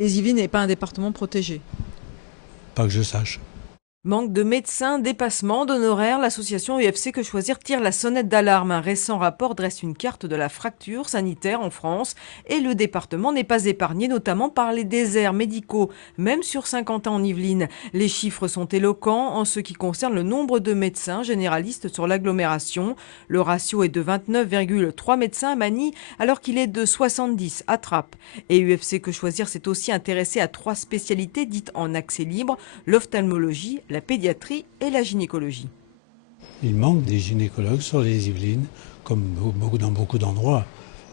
Les Yvelines n'est pas un département protégé. Pas que je sache. Manque de médecins, dépassement d'honoraires, l'association UFC Que Choisir tire la sonnette d'alarme. Un récent rapport dresse une carte de la fracture sanitaire en France et le département n'est pas épargné, notamment par les déserts médicaux, même sur Saint-Quentin en Yvelines. Les chiffres sont éloquents en ce qui concerne le nombre de médecins généralistes sur l'agglomération. Le ratio est de 29,3 médecins à Magny alors qu'il est de 70 à Trappes. Et UFC Que Choisir s'est aussi intéressé à 3 spécialités dites en accès libre, l'ophtalmologie, la pédiatrie et la gynécologie. Il manque des gynécologues sur les Yvelines, comme dans beaucoup d'endroits.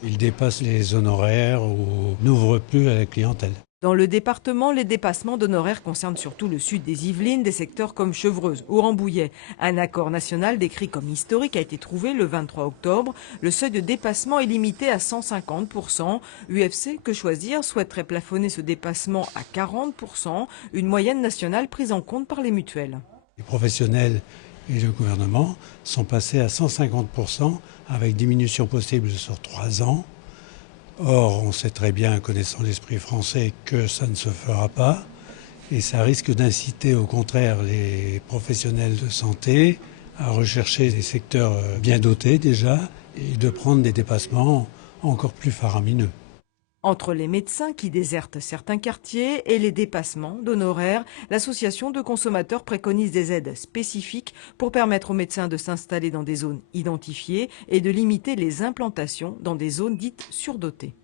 Ils dépassent les honoraires ou n'ouvrent plus à la clientèle. Dans le département, les dépassements d'honoraires concernent surtout le sud des Yvelines, des secteurs comme Chevreuse ou Rambouillet. Un accord national décrit comme historique a été trouvé le 23 octobre. Le seuil de dépassement est limité à 150%. UFC Que Choisir souhaiterait plafonner ce dépassement à 40%, une moyenne nationale prise en compte par les mutuelles. Les professionnels et le gouvernement sont passés à 150% avec diminution possible sur 3 ans. Or, on sait très bien, connaissant l'esprit français, que ça ne se fera pas. Et ça risque d'inciter au contraire les professionnels de santé à rechercher des secteurs bien dotés déjà et de prendre des dépassements encore plus faramineux. Entre les médecins qui désertent certains quartiers et les dépassements d'honoraires, l'association de consommateurs préconise des aides spécifiques pour permettre aux médecins de s'installer dans des zones identifiées et de limiter les implantations dans des zones dites surdotées.